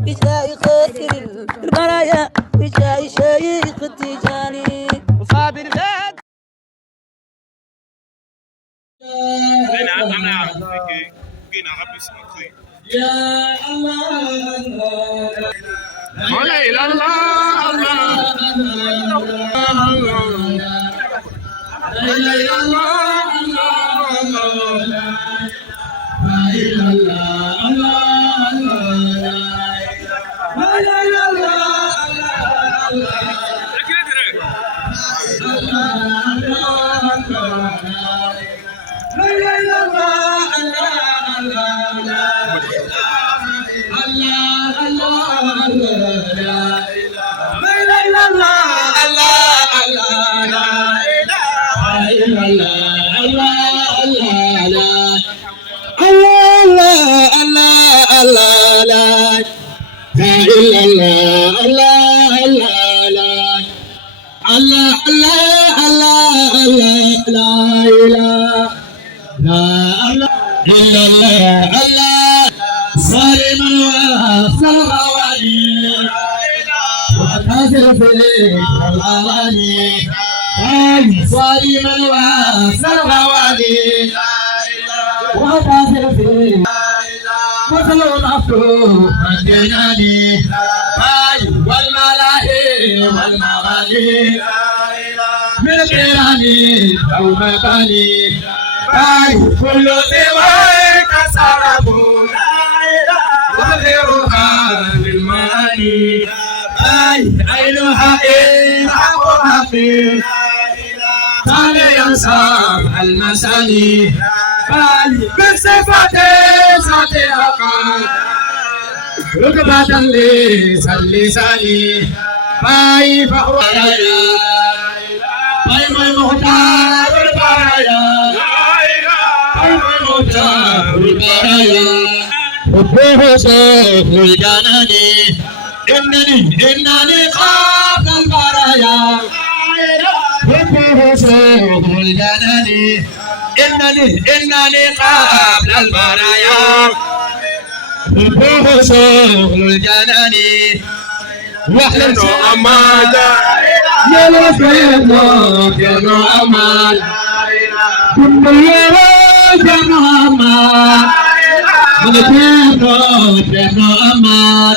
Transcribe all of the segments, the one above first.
بجاي خير البرايا بجاي شيخ التجاني وصابر زاد يا الله لا إله إلا الله لا إله إلا كل سواك سربوا وغيرها بالماني عينها إلهها في كان ينصب المساني بصفة ذاتها قال ركبة لساني فهو باي مختار البرايا مختار البرايا حبه سيف الجنان إنني خاف البرايا حبه سيف الجنان إنني قبل البرايا حبه سيف الجنان وحل أمادا يا لفينا كانوا أمان كل يوم كانوا أمان كانوا أمان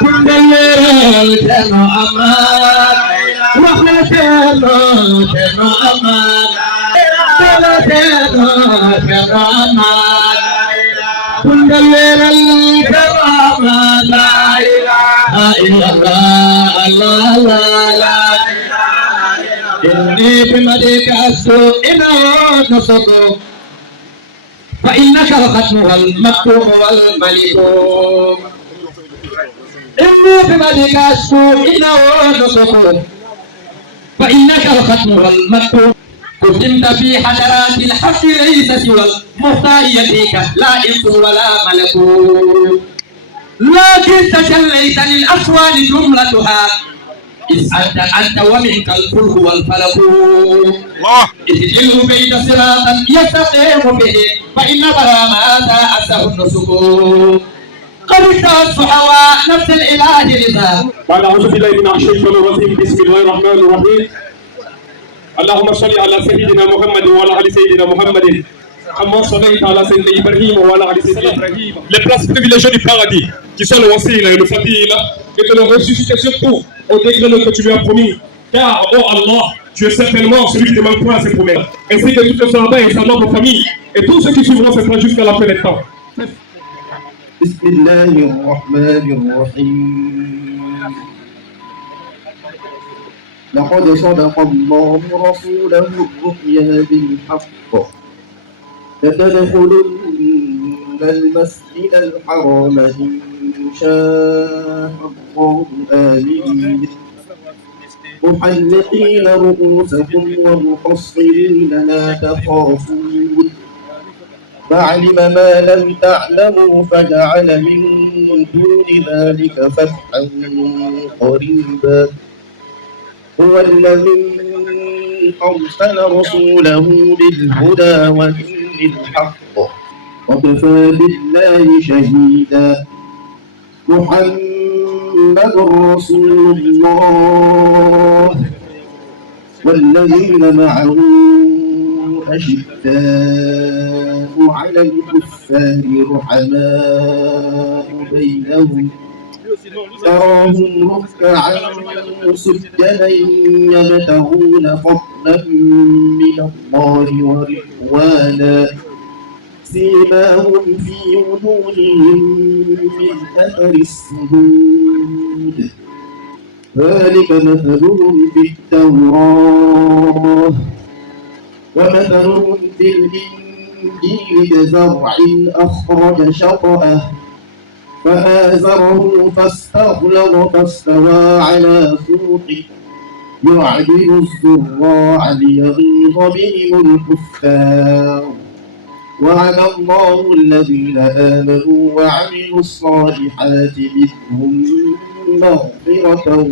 كل يوم كانوا أمان وحل كانوا أمان كانوا أمان كل يوم كانوا أمان لا إله إلا الله الله لا إني بمديك السوء نصب فإنك الختم والمكتوم والملك إني بمديك السوء نصب فإنك الختم والمكتوم كنت في حضرات الحق ليس سوى المختار يديك لا إنس ولا ملك لكن تجليت للأصوات جملتها إذ أنت ومنك الفلك والفلك اهدله بيت صراطا يستقيم به فإن برا ما أسه النسك قد اكتوت هوى نفس الإله رضا. بعد أعوذ بالله من الشيطان الرجيم بسم الله الرحمن الرحيم. اللهم صل على سيدنا محمد وعلى آل سيدنا محمد. Comment صليت على سيدنا إبراهيم وعلى آل سيدنا إبراهيم. Les places privilégiées du paradis, qui sont le wasila et le fadila, et de le ressusciter surtout au degré que tu lui as promis. Car, oh Allah, tu es certainement celui qui ne manque pas à ses promesses. Ainsi que tous les soldats et sa noble famille, et tous ceux qui suivront ce plan jusqu'à la fin des temps. بسم الله الرحمن الرحيم. لقد صدق الله رسوله الرؤيا بالحق لتدخلن المسجد الحرام إن شاء الله آمنين محلقين رؤوسكم ومقصرين لا تخافون فعلم ما لم تعلموا فجعل من دون ذلك فتحا قريبا هو الذي أرسل رسوله بالهدى ودين الحق وكفى بالله شهيدا محمد رسول الله والذين معه أشداء على الكفار رحماء بينهم تراهم ركعا سجدا يبتغون فضلا من الله ورضوانا سيماهم في وجوههم من أثر السجود ذلك مثلهم في التوراة ومثلهم في الإنجيل كزرع أخرج شطأه فآزره فاستغلظ فاستوى على سوقه يعجب الزراع ليغيظ بهم الكفار وعد الله الذين آمنوا وعملوا الصالحات منهم مغفرة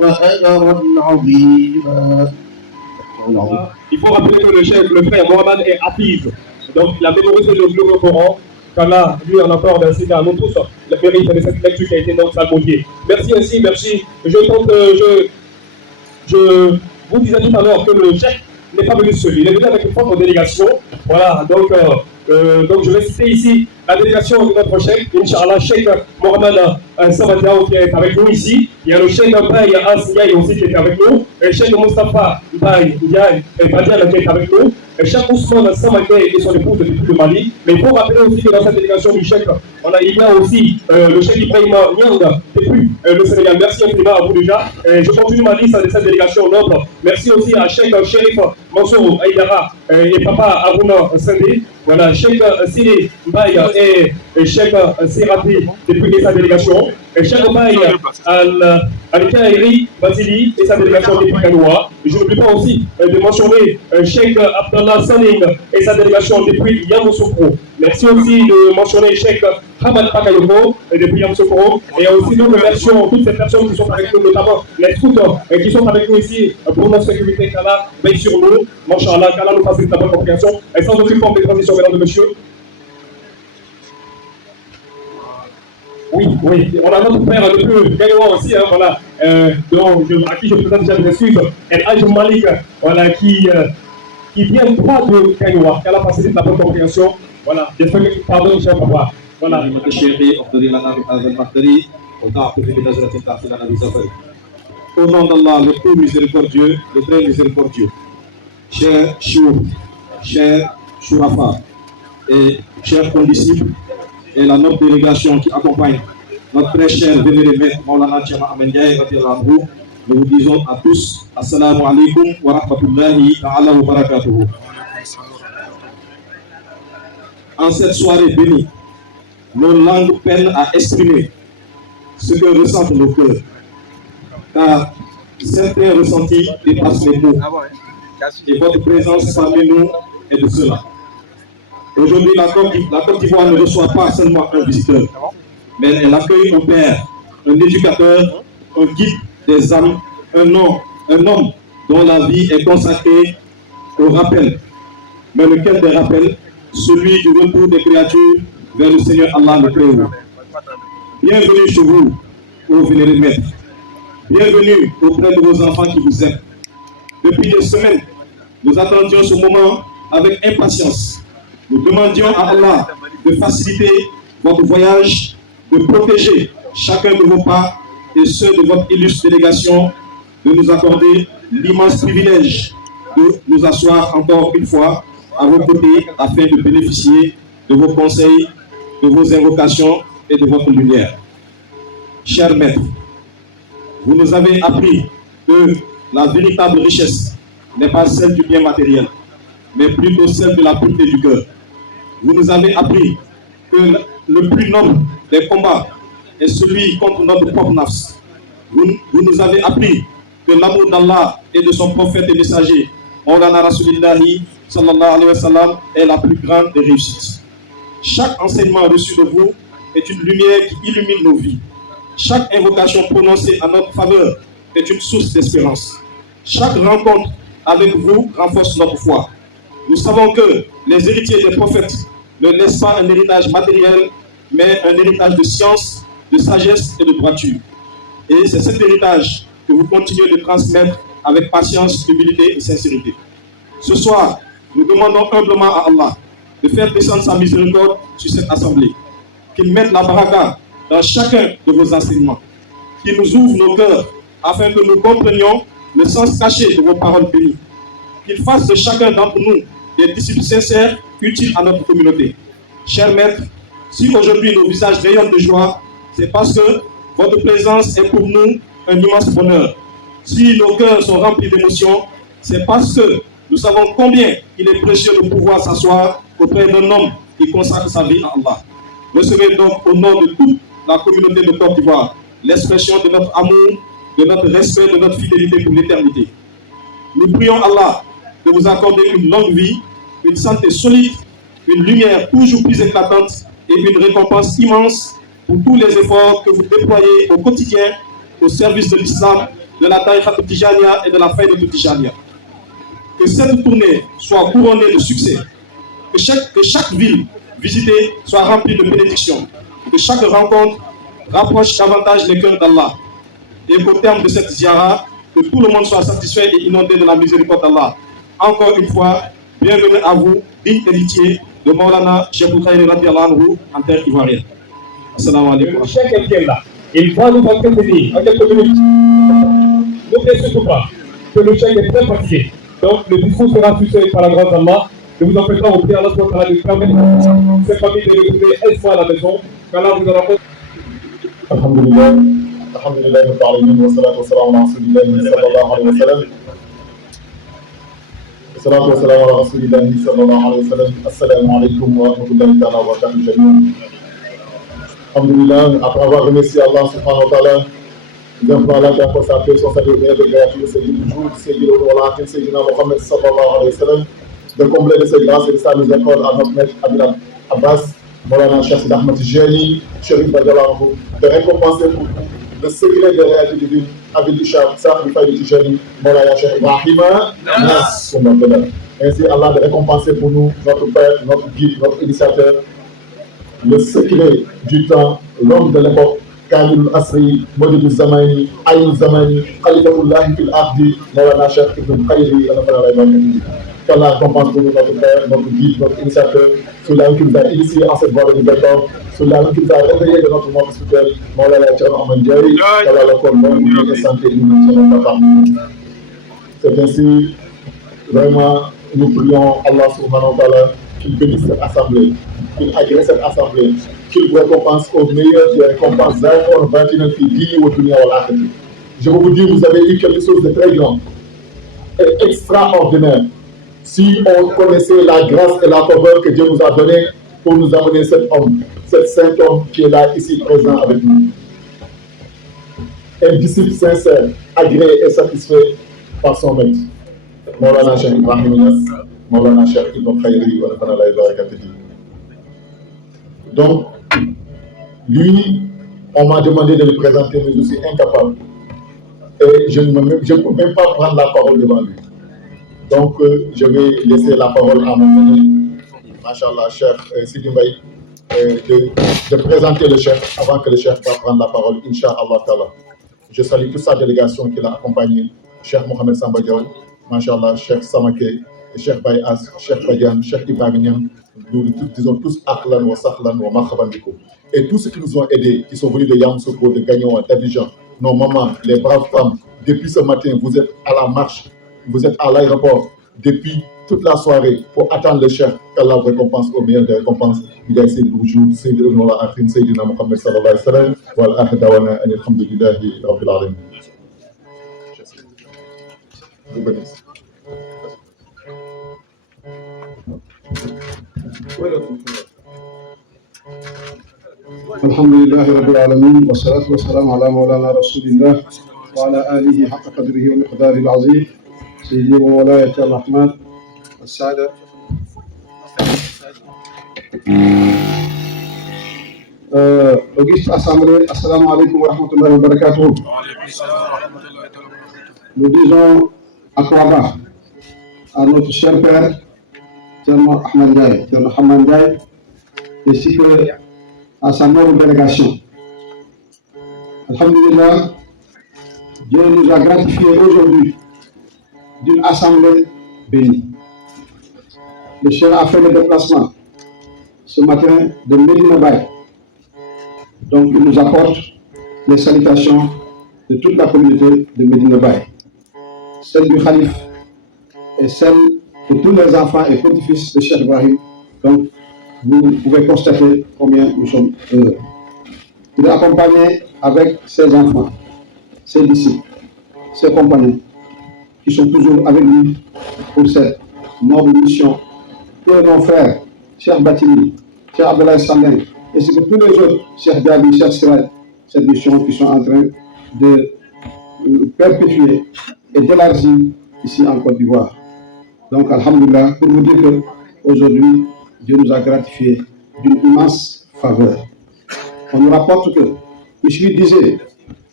وأجرا عظيما. Il faut rappeler que le frère Mohamed est hafiz. Donc il a mémorisé le Coran. Qu'Allah, lui, en accord d'inciter à nous tous le mérite de cette lecture qui a été donc salmodiée. Merci ainsi, merci. Je vous disais tout à l'heure que le chef n'est pas venu seul. Il est venu avec une forte délégation. Voilà, donc je vais citer ici la délégation de notre chef, Inch'Allah, Cheikh Mohamed Sabatiao qui est avec nous ici. Il y a le Cheikh Baye As-Ndiaye aussi qui est avec nous. Le Cheikh Moustapha Baye Ndiaye et Badial qui est avec nous. Le Cheikh Ousmane Samaké et son épouse depuis le Mali. Mais il faut rappeler aussi que dans cette délégation du Cheikh, il y a aussi le Cheikh Ibrahim Nyang depuis le Sénégal. Merci infiniment à vous déjà. Je continue ma liste de cette délégation noble. Merci aussi à Cheikh Sherif Mansour Aïdara et Papa Aruna Sende. Voilà, Cheikh Sidi Baye et Cheikh Sirapi depuis sa délégation. Et Cheikh Baye Al-Kairi Basili et sa délégation depuis Kanoua. Je n'oublie pas aussi de mentionner Cheikh Abdallah Saling et sa délégation depuis Yamoussoukro. Merci aussi de mentionner Cheikh Hamad Pakayoko depuis Yamoussoukro. Et aussi nous remercions toutes ces personnes qui sont avec nous, notamment les scouters qui sont avec nous ici pour notre sécurité. Qu'Allah veille sur nous. Masha'Allah, qu'Allah nous facilite la bonne compréhension. Et sans aucune forme de transition, mesdames et messieurs. Oui, on a notre frère le plus gagnant aussi, hein, voilà, à qui je présente déjà des excuses, El Hajj Malik, voilà, qui vient droit de Kanoua, qu'elle a facilité la bonne compréhension, voilà, j'espère que pardon, cher papa, voilà. Au nom d'Allah, le tout miséricordieux, le très miséricordieux, cher Chour, cher Chourafa et chers condisciples, et la noble délégation qui accompagne notre très cher vénéré maître Maulana Tchama Amendiaye, nous vous disons à tous Assalamu alaikum wa rahmatullahi ta'ala wa barakatuhu. En cette soirée bénie, nos langues peinent à exprimer ce que ressentent nos cœurs, car certains ressentis dépassent les mots, et votre présence parmi nous est de cela. Aujourd'hui, la Côte d'Ivoire ne reçoit pas seulement un visiteur, mais elle accueille un père, un éducateur, un guide des âmes, un homme dont la vie est consacrée au rappel. Mais lequel des rappels? Celui du retour des créatures vers le Seigneur Allah le Très-Haut. Bienvenue chez vous, ô vénérés maîtres. Bienvenue auprès de vos enfants qui vous aiment. Depuis des semaines, nous attendions ce moment avec impatience. Nous demandions à Allah de faciliter votre voyage, de protéger chacun de vos pas et ceux de votre illustre délégation, de nous accorder l'immense privilège de nous asseoir encore une fois à vos côtés afin de bénéficier de vos conseils, de vos invocations et de votre lumière. Chers maîtres, vous nous avez appris que la véritable richesse n'est pas celle du bien matériel, mais plutôt celle de la pureté du cœur. Vous nous avez appris que le plus noble des combats est celui contre notre propre nafs. Vous nous avez appris que l'amour d'Allah et de son prophète et messager, Maulana Rasulillahi sallallahu alayhi wa sallam, est la plus grande des réussites. Chaque enseignement reçu de vous est une lumière qui illumine nos vies. Chaque invocation prononcée en notre faveur est une source d'espérance. Chaque rencontre avec vous renforce notre foi. Nous savons que les héritiers des prophètes ne laissent pas un héritage matériel, mais un héritage de science, de sagesse et de droiture. Et c'est cet héritage que vous continuez de transmettre avec patience, humilité et sincérité. Ce soir, nous demandons humblement à Allah de faire descendre sa miséricorde sur cette assemblée, qu'il mette la baraka dans chacun de vos enseignements, qu'il nous ouvre nos cœurs afin que nous comprenions le sens caché de vos paroles bénies, qu'il fasse de chacun d'entre nous des disciples sincères utiles à notre communauté. Chers maîtres, si aujourd'hui nos visages rayonnent de joie, c'est parce que votre présence est pour nous un immense bonheur. Si nos cœurs sont remplis d'émotions, c'est parce que nous savons combien il est précieux de pouvoir s'asseoir auprès d'un homme qui consacre sa vie à Allah. Recevez donc au nom de toute la communauté de Côte d'Ivoire l'expression de notre amour, de notre respect, de notre fidélité pour l'éternité. Nous prions Allah de vous accorder une longue vie, une santé solide, une lumière toujours plus éclatante et une récompense immense pour tous les efforts que vous déployez au quotidien au service de l'islam, de la Tariqa Tijaniya et de la Fayda Tijaniya. Que cette tournée soit couronnée de succès, que chaque ville visitée soit remplie de bénédictions, que chaque rencontre rapproche davantage les cœurs d'Allah, et qu'au terme de cette ziara, que tout le monde soit satisfait et inondé de la miséricorde d'Allah. Encore une fois, bienvenue à vous, digne héritier de Maulana Cheikh Khayri radiallahu anhu en terre ivoirienne. Assalamu alaikum. Le chef est là. Il va nous entretenir en quelques minutes. N'oubliez surtout pas que le chef est très fatigué. Donc le discours sera suivi par la grâce d'Allah. Ne vous en faites pas, vous priez Allah de permettre cette famille de retrouver espoir à la maison. Qu'Allah vous en rencontre. Alhamdulillah. Alhamdulillah, Rabbil alamin, wa salatu wa salam ala rasulillahi sallallahu alayhi wa sallam. Salatu wa salam ala rasulillahi sallallahu alayhi wa sallam. Assalamu alaikum wa rahmatullahi ta'ala wa barakatuh jami'an. Alhamdulillah, après avoir remercié Allah subhanahu wa ta'ala, nous avons Allah qui a consacré son salut de créature, Sayyidina Jour, Sayyidina Walakin, Sayyidina Mohammed sallallahu alayhi wa sallam, de combler de ses grâces et de sa miséricorde à notre maître Abil Abbas, Maulana Cheikh Sidi Ahmed Tijani, Chérif Badialahu, de récompenser pour le secret de réalité divine, Abil Ishaq, Sahib Fayda Tijani, Maulana Cheikh Ibrahima, Nas, ainsi Allah de récompenser pour nous, notre père, notre guide, notre initiateur, le secret du temps, l'homme de l'époque, Kamil Asri, Modibou Zamani, Aïn Zamani, Khalifatullah fil Ardi, Maulana Cheikh Ibn Khayri, qu'Allah récompense pour nous, notre père, notre guide, notre initiateur, celui-là qui nous a initiés en cette voie de libération, celui-là qui nous a réveillés de notre monde spirituel, Maulana Thierno Ahmed Ndiaye, qu'Allah l'accorde bonne vie et santé, nous ne tiendrons pas parmi nous. C'est ainsi, vraiment, nous prions Allah subhanahu wa ta'ala qu'il bénisse cette assemblée, qu'il agrée cette assemblée, qu'il vous récompense au meilleur des récompenses. Je vais vous dire, vous avez eu quelque chose de très grand et extraordinaire. Si on connaissait la grâce et la faveur que Dieu nous a donnée pour nous amener cet homme, cet saint homme qui est là, ici, présent avec nous. Un disciple sincère, agréé et satisfait par son maître. Maulana Cheikh Ibrahim Niass, Maulana Cheikh Ibn Khayri, donc, lui, on m'a demandé de le présenter, mais je suis incapable. Et je ne peux même pas prendre la parole devant lui. Donc, je vais laisser la parole à mon ami, Machallah, Cheikh Sidi Mbaye, de présenter le chef avant que le chef va prendre la parole, Inch'Allah Ta'ala. Je salue toute sa délégation qui l'a accompagné, Cheikh Mohamed Samba Diaw, Machallah, Cheikh Samake, Cheikh Bayas, Cheikh Badian, Cheikh Ibrahim, nous disons tous Akhlan wa Sahlan wa Marhaban Biko. Et tous ceux qui nous ont aidés, qui sont venus de Yamoussoukro, de Gagnon, d'Abidjan, nos mamans, les braves femmes, depuis ce matin, vous êtes à la marche, vous êtes à l'aéroport, depuis toute la soirée, pour attendre le chef, qu'Allah vous récompense au meilleur des récompenses. Il y a ici le Wujud, Sayyidina Muhammad sallallahu alayhi wa sallam, wa al-akhir dawana, alhamdulillahi rabbil alamin. Vous bénissez. الحمد لله رب العالمين والصلاة والسلام على مولانا رسول الله وعلى آله حق قدره ومقداره العظيم سيدي ومولاي الرحمن السادة Auguste Assemblée, assalamu alaikum wa rahmatullahi wa barakatuh. Nous disons Akwaba à notre cher père Thierno Ahmed Ndiaye, Thierno Ahmed Ndiaye, ainsi que à sa noble délégation. Alhamdulillah, Dieu nous a gratifié aujourd'hui d'une assemblée bénie. Le chef a fait le déplacement ce matin de Medina Baye. Donc, il nous apporte les salutations de toute la communauté de Medina Baye, celle du Khalif et celle de tous les enfants et petits-fils de Cheikh Ibrahim. Donc, vous pouvez constater combien nous sommes heureux. Il est accompagné avec ses enfants, ses disciples, ses compagnons, qui sont toujours avec lui pour cette noble mission. Tous nos frères, Cheikh Batili, Cheikh Abdallah Sandin, ainsi que tous les autres, Cheikh Diaby, Cheikh Sirat, cette mission qui sont en train de perpétuer et d'élargir ici en Côte d'Ivoire. Donc, alhamdulillah, pour vous dire qu'aujourd'hui, Dieu nous a gratifié d'une immense faveur. On nous rapporte que Michel disait,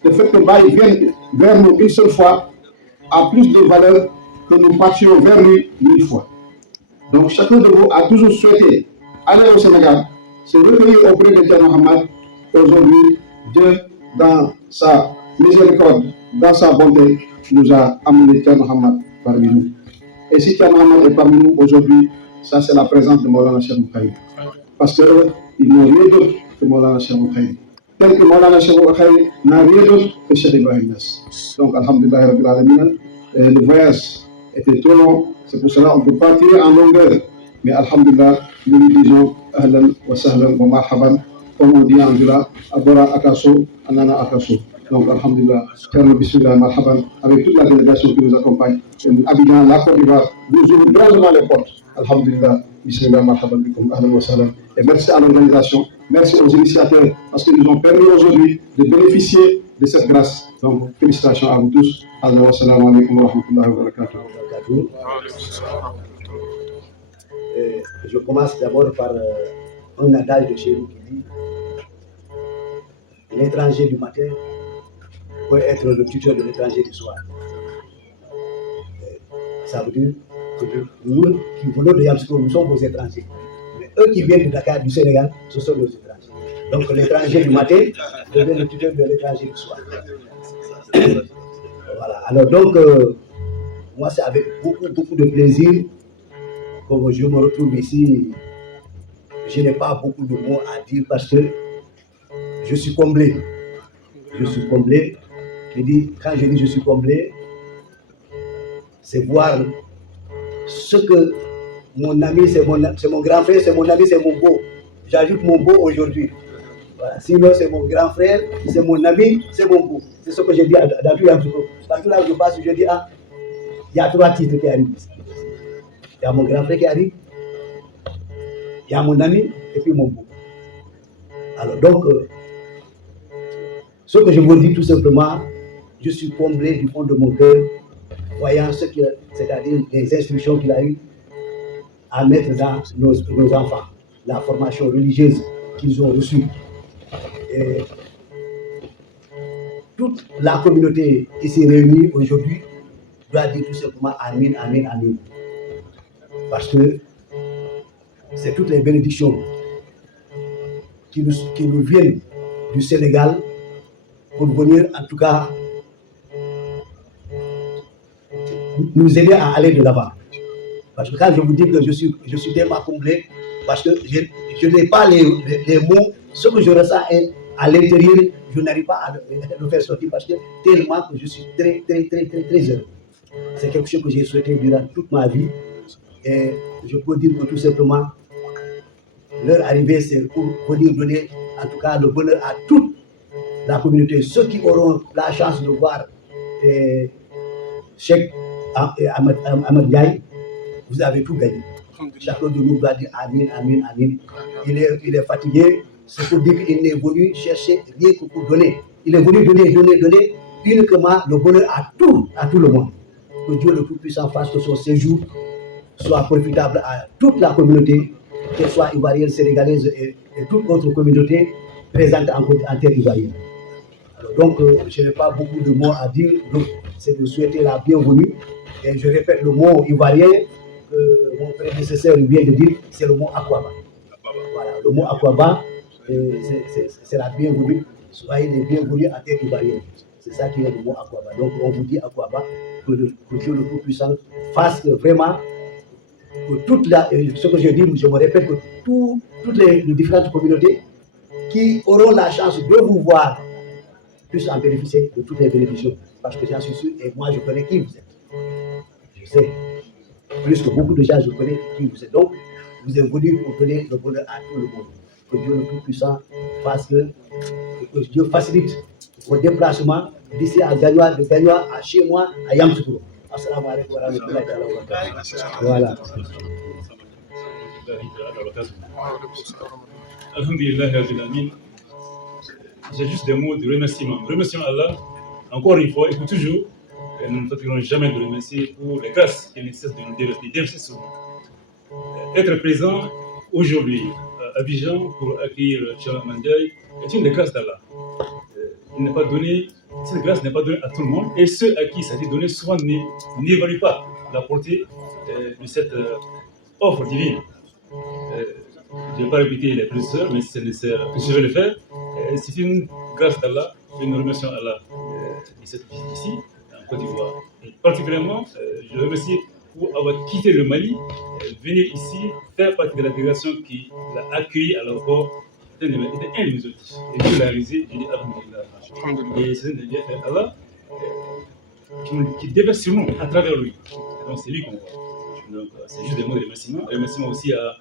le fait que Baye vienne vers nous une seule fois a plus de valeur que nous partions vers lui 1000 fois. Donc, chacun de vous a toujours souhaité aller au Sénégal, se recueillir auprès de Thierno Mohamed. Aujourd'hui, Dieu, dans sa miséricorde, dans sa bonté, nous a amené Thierno Mohamed parmi nous. Et si Thierno Mohamed est parmi nous aujourd'hui, ça c'est la présence de Maulana Cheikh Moukhaï. Parce qu'ils n'ont rien d'autre que Maulana Cheikh Moukhaï. Tel que Maulana Cheikh Moukhaï n'a rien d'autre que Cheikh Ibrahim Niass. Donc, alhamdulillah, Rabbil Alamin, le voyage était trop long, c'est pour cela qu'on ne peut pas tirer en longueur. Mais alhamdulillah, nous lui disons ahlan wa sahlan wa marhaban, comme on dit en Dula, Abora Akaso, Anana Akaso. Donc, alhamdulillah, Thierno Bismillah, marhaban, avec toute la délégation qui nous accompagne. Abidjan, la Côte d'Ivoire, nous ouvrons grandement les portes. Alhamdulillah, Bismillah, marhaban, bikum, ahlan wa sahlan. Et merci à l'organisation, merci aux initiateurs, parce qu'ils nous ont permis aujourd'hui de bénéficier de cette grâce. Donc, félicitations à vous tous. Assalamu alaikum wa rahmatullahi wa barakatuh. Je commence d'abord par un adage de chez nous qui dit l'étranger du matin peut être le tuteur de l'étranger du soir. Ça veut dire que nous qui venons de Yamoussoukro, nous sommes vos étrangers. Mais eux qui viennent de Dakar, du Sénégal, ce sont nos étrangers. Donc l'étranger du matin devient le tuteur de l'étranger du soir. Voilà. Alors donc, moi c'est avec beaucoup de plaisir que je me retrouve ici. Je n'ai pas beaucoup de mots à dire parce que je suis comblé. Je suis comblé. Quand je dis je suis comblé, c'est voir ce que mon ami, c'est mon grand frère, c'est mon ami, c'est mon beau. J'ajoute mon beau aujourd'hui. Voilà. Sinon, c'est mon grand frère, c'est mon ami, c'est mon beau. C'est ce que je dis dans tout Yamoussoukro. Partout là où je passe, je dis, ah, il y a 3 titres qui arrivent ici. Il y a mon grand frère qui arrive, il y a mon ami et puis mon beau. Alors donc, ce que je vous dis tout simplement, je suis comblé du fond de mon cœur, voyant c'est-à-dire les instructions qu'il a eues à mettre dans nos enfants, la formation religieuse qu'ils ont reçue. Et toute la communauté qui s'est réunie aujourd'hui doit dire tout simplement Amin, Amin, Amin. Parce que c'est toutes les bénédictions qui nous viennent du Sénégal pour venir en tout cas nous aider à aller de l'avant. Parce que quand je vous dis que je suis tellement comblé, parce que je n'ai pas les mots, ce que je ressens à l'intérieur, je n'arrive pas à le faire sortir parce que tellement que je suis très heureux. C'est quelque chose que j'ai souhaité durant toute ma vie. Et je peux dire que tout simplement, leur arrivée, c'est pour venir donner en tout cas le bonheur à toute la communauté. Ceux qui auront la chance de voir Cheikh Ahmed Ndiaye, vous avez tout gagné. Chacun de nous doit dire Amin, Amin, Amin. Il est fatigué, c'est pour dire qu'il n'est venu chercher rien que pour donner. Il est venu donner uniquement le bonheur à tout le monde. Que Dieu le Tout-Puissant fasse que son séjour soit profitable à toute la communauté, qu'elle soit ivoirienne, sénégalaise et toute autre communauté présente en terre ivoirienne. Alors donc, je n'ai pas beaucoup de mots à dire, donc c'est de souhaiter la bienvenue. Et je répète le mot ivoirien que mon prédécesseur vient de dire, c'est le mot Akwaba. Voilà, le mot Akwaba, c'est la bienvenue. soyez les bienvenus à terre ivoirienne. C'est ça qui est le mot Akwaba. Donc on vous dit Akwaba, que Dieu le Tout-Puissant fasse vraiment que ce que je dis, je me répète, que toutes les différentes communautés qui auront la chance de vous voir puissent en bénéficier de toutes les bénédictions. Parce que j'en suis sûr, et moi je connais qui vous êtes. Je sais, plus que beaucoup de gens, je connais qui vous êtes. Donc, vous êtes venus pour donner le bonheur à tout le monde. Que Dieu le Tout-Puissant fasse que Dieu facilite vos déplacements d'ici à Gagnoa, de Gagnoa à chez moi, à Yamsoukro. Assalamu alaikum wa rahmatullahi wa barakatuh. Voilà. Alhamdulillah Rabbil Alamin. J'ai juste des mots de remerciement. Remercions Allah, encore une fois, et pour toujours. Et nous ne fatigons jamais de remercier pour les grâces qu'il ne cesse de nous déverser sur nous. Être présent aujourd'hui à Abidjan pour accueillir Cheikh Mandiaye est une des grâces d'Allah. Cette grâce n'est pas donnée à tout le monde, et ceux à qui ça a été donné souvent n'évaluent pas la portée de cette offre divine. Je ne vais pas répéter les plusieurs, mais c'est nécessaire que je vais le faire. C'est une grâce d'Allah, et nous remercions Allah de cette visite ici, en Côte d'Ivoire. Et particulièrement, je le remercie pour avoir quitté le Mali, venir ici, faire partie de la délégation qui l'a accueilli à l'aéroport. C'était un de mes objectifs. Et Dieu l'a réalisé, je dis Alhamdulillah. Et c'est un des bienfaits d'Allah qui déverse sur nous à travers lui. Donc c'est lui qu'on voit. Donc c'est juste des mots de remerciement. Remerciement aussi à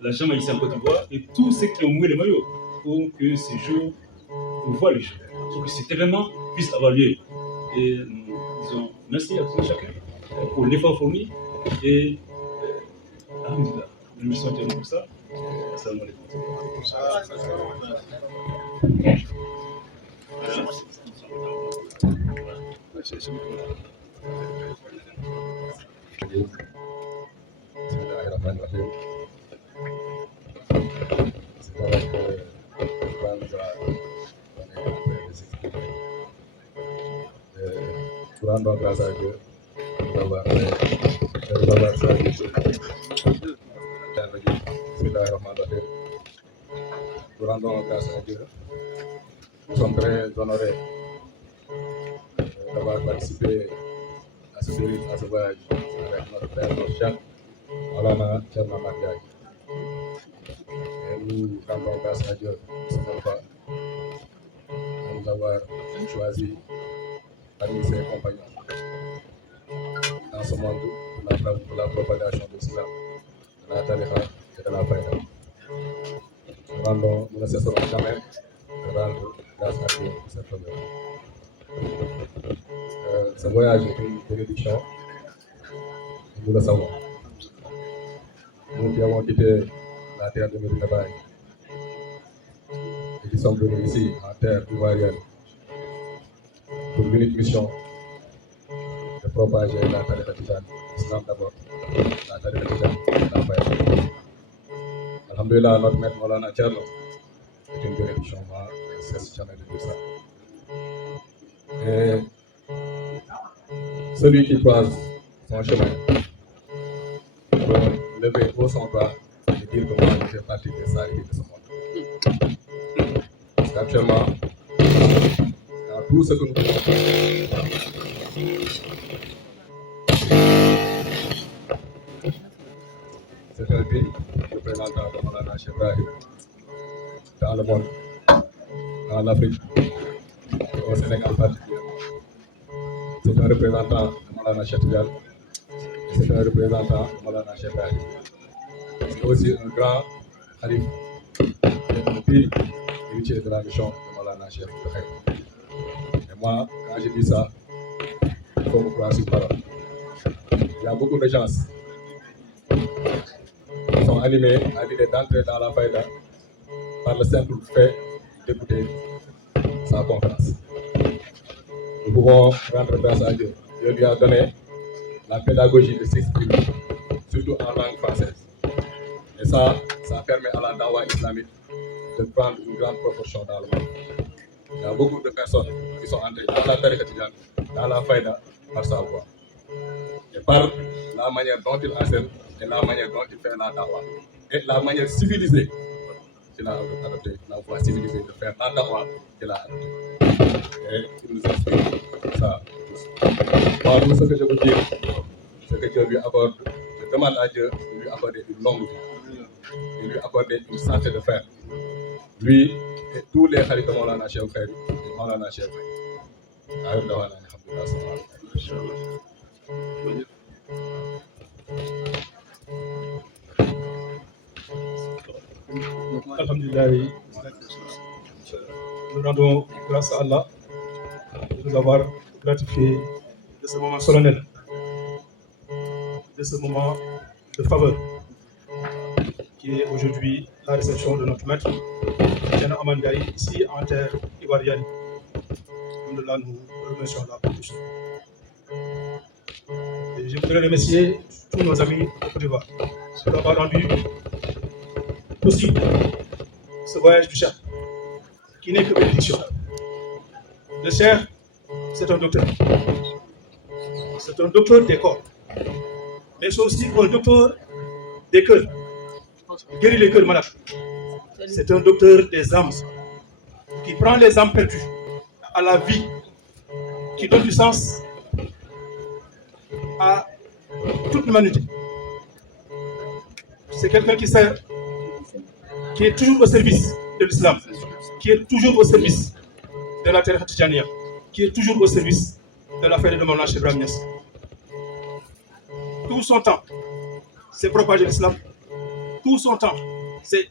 la Jama ici en Côte d'Ivoire et tous ceux qui ont mouillé les maillots pour que ce jour voit le jour, pour que cet événement puisse avoir lieu. Et nous disons merci à tous et chacun pour l'effort fourni et Alhamdulillah. Nous remercions Dieu pour ça. Assalamu alaikum. Bismillahirrahmanirrahim. C'est avec grande joie qu'on est en train de s'exprimer. Nous rendons grâce à Dieu de nous avoir choisi ce Bismillahirrahmanirrahim. Nous rendons grâce à Dieu. Nous sommes très honorés d'avoir participé à ce voyage avec notre frère, notre chef, Maulana Cheikh Mandiaye. Et nous rendons grâce à Dieu de nous avoir choisi parmi ses compagnons dans ce monde pour la propagation de l'islam, de la tariqa et de la faïda. Nous ne cesserons jamais de rendre grâce à Dieu pour cette œuvre. Ce voyage est une bénédiction, nous le savons. Nous qui avons quitté la terre de Médina Baye et qui sommes venus ici en terre ivoirienne pour l'unique mission de propager la tariqa tijane, l'islam d'abord, la tariqa tijane, la faïda. Alhamdulillah, notre maître Maulana Thierno est une bénédiction, moi, je ne cesse jamais de dire ça. Et celui qui croise son chemin peut lever haut son bras et dire que moi, je fais partie des salariés de ce monde. Parce qu'actuellement, dans tout ce que nous pouvons faire, c'est un pays représentant de Maulana Cheikh Ibrahim dans le monde, dans l'Afrique, au Sénégal particulièrement. C'est un représentant de Maulana Cheikh Tidiane, c'est un représentant de Maulana Cheikh Ibrahim. C'est aussi un grand khalif, un pays héritier de la mission de Maulana Cheikh Ibrahim. Et moi, quand je dis ça, il faut me croire sur parole. Il y a beaucoup de gens qui sont animés à l'idée d'entrer dans la faïda par le simple fait d'écouter sa conférence. Nous pouvons rendre grâce à Dieu. Dieu lui a donné la pédagogie de s'exprimer, surtout en langue française. Et ça permet à la dawa islamique de prendre une grande proportion dans le monde. Il y a beaucoup de personnes qui sont entrées dans la tariqa tijane, dans la faïda, par sa voix. Et par la manière dont il enseigne et la manière dont il fait la dawa. Et la manière civilisée qu'il a adopté, la voie civilisée de faire la dawa qu'il a adopté. Et il nous explique ça. Moi, tout ce que je veux dire, c'est que Dieu lui accorde, je demande à Dieu de lui accorder une longue vie, de lui accorder une santé de fer. Lui et tous les khalifs de Maulana Cheikh Khayri, et Maulana Cheikh Khayri. Alhamdulillah, nous rendons grâce à Allah de nous avoir gratifié de ce moment solennel, de ce moment de faveur, qui est aujourd'hui la réception de notre maître, Tiana Amandaï, ici en terre ivoirienne. Alhamdulillah, nous remercions Allah pour tout ça. Et je voudrais remercier tous nos amis de Côte d'Ivoire qui ont rendu possible ce voyage du Cheikh, qui n'est que bénédiction. Le Cheikh, c'est un docteur. C'est un docteur des corps. Mais c'est aussi un docteur des cœurs. Il guérit les cœurs malades. C'est un docteur des âmes, qui prend les âmes perdues à la vie, qui donne du sens à toute l'humanité. C'est quelqu'un qui sert, qui est toujours au service de l'islam, qui est toujours au service de la terre Tijaniya, qui est toujours au service de la fête de Maulana Cheikh Ibrahim Niass. Tout son temps, c'est propager l'islam. Tout son temps, c'est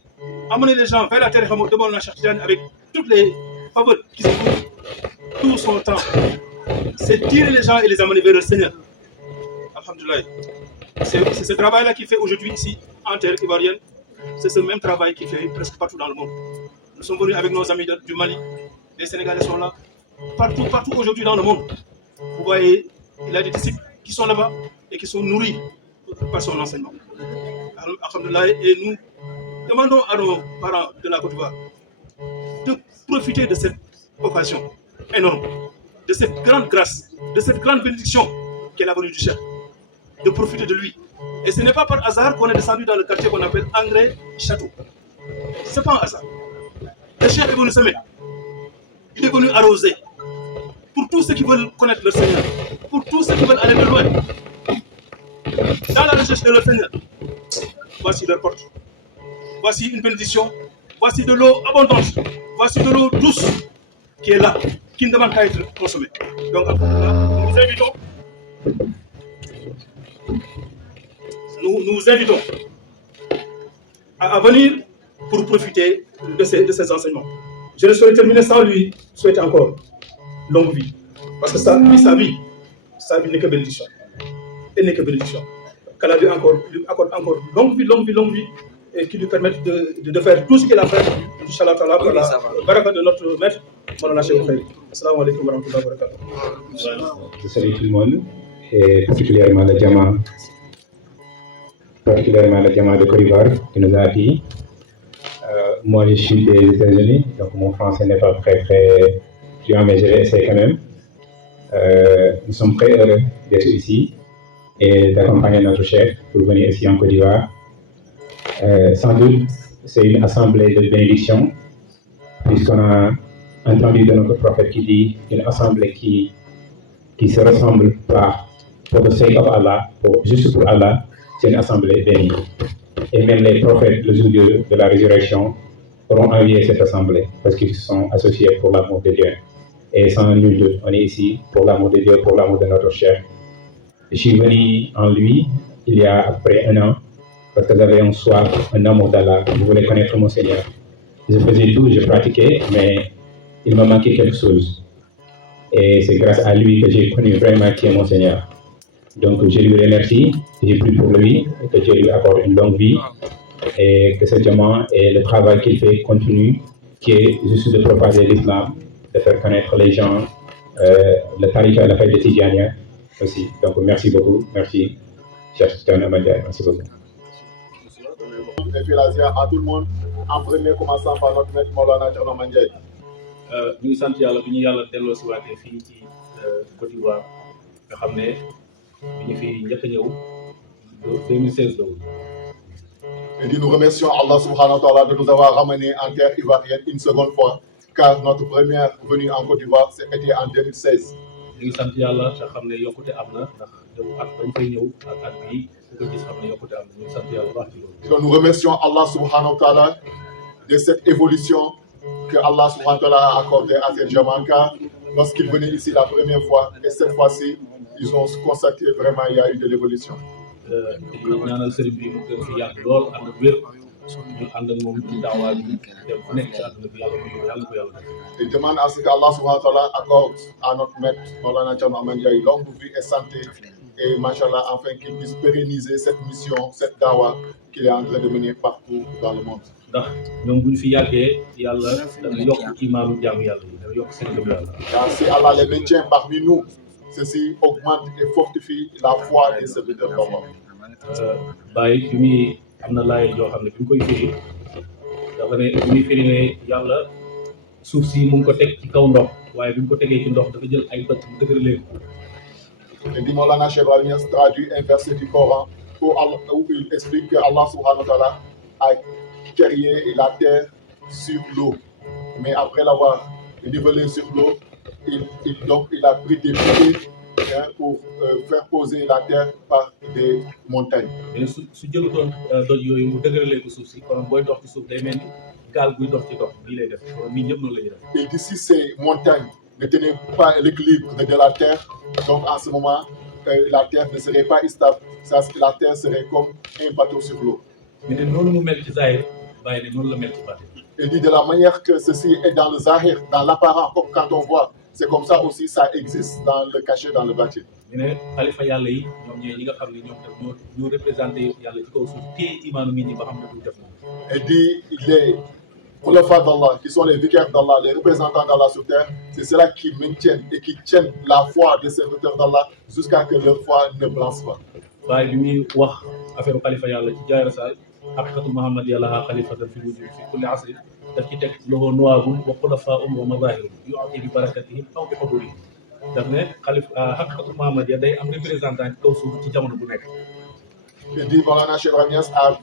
amener les gens vers la terre de Maulana Cheikh Tijaniya avec toutes les faveurs qui se trouvent. Tout son temps, c'est tirer les gens et les amener vers le Seigneur. Alhamdulillah. C'est ce travail-là qu'il fait aujourd'hui ici, en terre ivoirienne. C'est ce même travail qu'il fait presque partout dans le monde. Nous sommes venus avec nos amis du Mali. Les Sénégalais sont là. Partout aujourd'hui dans le monde. Vous voyez, il a des disciples qui sont là-bas et qui sont nourris par son enseignement. Alhamdulillah. Et nous demandons à nos parents de la Côte d'Ivoire de profiter de cette occasion énorme, de cette grande grâce, de cette grande bénédiction qu'est la venue du Cheikh. De profiter de lui. Et ce n'est pas par hasard qu'on est descendu dans le quartier qu'on appelle Engrais Château. Ce n'est pas un hasard. Le Cheikh est venu semer. Il est venu arroser. Pour tous ceux qui veulent connaître le Seigneur, pour tous ceux qui veulent aller de loin, dans la recherche de leur Seigneur, voici leur porte. Voici une bénédiction. Voici de l'eau abondante. Voici de l'eau douce qui est là, qui ne demande qu'à être consommée. Donc, nous vous invitons. Nous invitons à venir pour profiter de ces enseignements. Je ne saurais terminer sans lui souhaiter encore longue vie. Parce que sa vie n'est que bénédiction. Elle n'est que bénédiction. Qu'Allah lui accorde encore longue vie, et qui lui permette de faire tout ce qu'il a fait, Inch'Allah, pour la baraka de notre maître, Maulana Cheikh Khayri. Assalamu alaikum wa rahmatullahi wa barakatuh. Je salue tout le monde, et particulièrement le Diamant de Côte d'Ivoire qui nous a accueillis. Moi, je suis des États-Unis, donc mon français n'est pas très fluent, mais je vais essayer quand même. Nous sommes très heureux d'être ici et d'accompagner notre chef pour venir ici en Côte d'Ivoire. Sans doute, c'est une assemblée de bénédiction, puisqu'on a entendu de notre prophète qui dit une assemblée qui se ressemble pas pour the sake of Allah, juste pour Allah, c'est une assemblée bénie. Et même les prophètes, le jour de la résurrection, auront envié cette assemblée parce qu'ils se sont associés pour l'amour de Dieu. Et sans nul doute, on est ici pour l'amour de Dieu, pour l'amour de notre cher. Je suis venu en lui il y a à peu près 1 an parce que j'avais un soif, un amour d'Allah. Je voulais connaître mon Seigneur. Je faisais tout, je pratiquais, mais il me manquait quelque chose. Et c'est grâce à lui que j'ai connu vraiment qui est mon Seigneur. Donc je lui remercie, j'ai pris pour lui, que Dieu lui accorde une longue vie et que ce diamant et le travail qu'il fait continue, qui est juste de propager l'islam, de faire connaître les gens, le tariqa et la fête de Tijaniya aussi. Donc merci beaucoup, merci, cher Tidiane Amandaï, merci beaucoup. Et puis la ziar à tout le monde, en premier commençant par notre maître Maulana Cheikh Amandaï. ñu ngi sant yàlla bi ñu yàlla delloo si waatee fii ci Côte d'Ivoire nga xam ne bi ñu fi njëkk a ñëw 2016 la woon Et dit, nous remercions Allah subhanahu wa ta'ala de nous avoir ramenés en terre ivoirienne une seconde fois, car notre première venue en Côte d'Ivoire, c'était en 2016. ñu ngi sant yàlla te xam ne yokkute am na ndax yow at bañ fay ñëw ak at bii ku ko gis xam ne yokkute am na ñu ngi sant yàlla baax ci loolu. Donc nous remercions Allah subhanahu wa ta'ala de cette évolution que Allah subhanahu wa ta'ala a accordée à ces Jamaïcains lorsqu'ils venaient ici la première fois. Et cette fois-ci, ils ont constaté vraiment il y a eu de l'évolution. ñaanal sëriñ bi mu gën fi yàgg lool ànd ak wér ñu ànd ak moom ci daawaa bi dem fu nekk ci àdduna bi yàlla ko yàlla def. Il demande à ce que Allah subhanahu wa ta'ala accorde à notre maître Maulana Thierno Ahmed Ndiaye longue vie et santé et machallah afin qu'il puisse pérenniser cette mission, cette dawa qu'il est en train de mener partout dans le monde. ndax ñoom bu ñu fi yàggee yàlla dana yokk imaanu jaamu yàlla yi dana yokk seen gëm yàlla. Car si Allah les maintient parmi nous, ceci augmente et fortifie la foi des serviteurs d'Allah. Baye bi muy am na laay yoo xam ne bi mu koy firi dafa ne bi muy firi ne yàlla suuf si mu ngi ko teg ci kaw ndox waaye bi mu ko tegee ci ndox dafa jël ay bët mu dëgër leen. Et dit Maulana Cheikh Ibrahim Niass traduit un verset du Coran où il explique que Allah subhanahu wa ta'ala a créé la terre sur l'eau. Mais après l'avoir nivelé sur l'eau, il a pris des pieds pour faire poser la terre par des montagnes. Mais su jëlutoon doj yooyu mu dëgëralee ko suuf si kon booy dox ci suuf day mel ni gaal buy dox ci ndox bii lay def kon ñun ñëpp noonu la ñuy def. Et d'ici ces montagnes ne tenaient pas l'équilibre de la terre, donc en ce moment la terre ne serait pas stable, la terre serait comme un bateau sur l'eau. Mais noonu mu mel ci zahir bàyyi ne noonu la mel ci baatin. Il dit de la manière que ceci est dans le zahir, dans l'apparent, comme quand on voit, c'est comme ça aussi ça existe dans le cachet, dans le bâti. ñu ne xalifa yàlla yi ñoom ñooy ñi nga xam ne ñoom tam ñoo représenté yàlla ci kaw suuf téye imaanu nit ñi ba xam ne du def moom. Il dit les khulafas d'Allah, qui sont les vicaires d'Allah, les représentants d'Allah sur terre, c'est ceux-là qui maintiennent et qui tiennent la foi des serviteurs d'Allah jusqu'à ce que leur foi ne blanche pas. Baye bi muy wax affaire xalifa yàlla ci jaay rasaay haqiqatu Muhammad yàlla xalifatan fi wujud fi kulli asri daf ci teg lahu nuwaabun wa xulafaa'un wa mazaahirun yu'ti bi barakatihim aw bi hudurihim daf ne haqiqatu Muhammad ya day am représentant ci kaw suuf ci jamono bu nekk. Il dit Maulana Cheikh Ibrahim Niass a